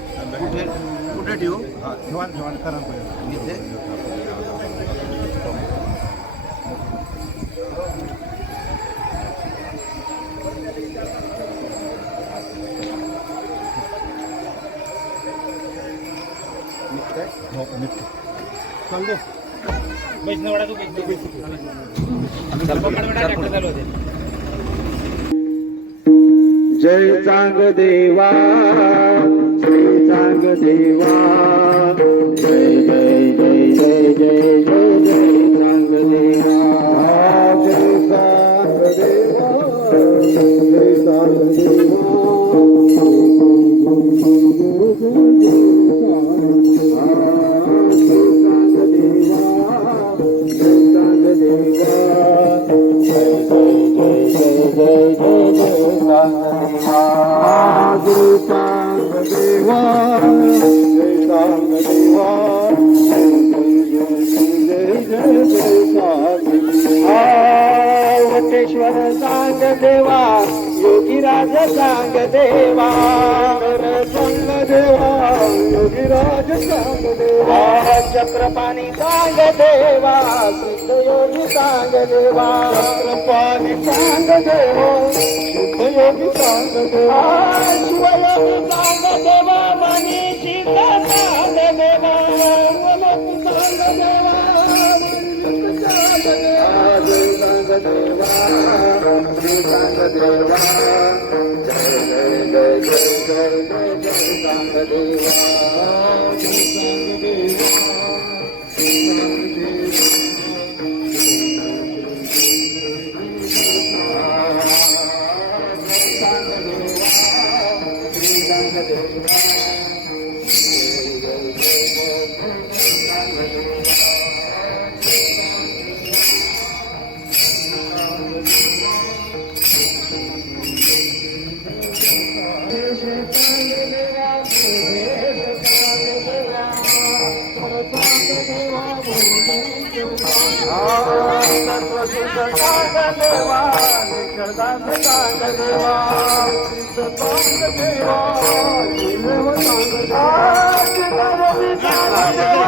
कुठे ठेवू? जेवण करा इथे चाल दे वैष्णवडा तू जय चांग देवा जय चांग देवा जय जय जय जय जय जय जय चांग देवा जय चांग देवा जय चांग देवा वटेश्वर सांग देवा योगीराज सांग देवा सांग देवा योगीराज सांग देवा चक्रपाणी सांग देवा सिद्ध योगी सांग देवा चक्रपाणी सांग देवा सिद्ध योगी सांग देवा शिवयोगी सांग देवा मनीषी सांग देवा सांग देवा देवा सांग देवा जय जय जय जय जय जय जय सांग देवा सांग देवा देवा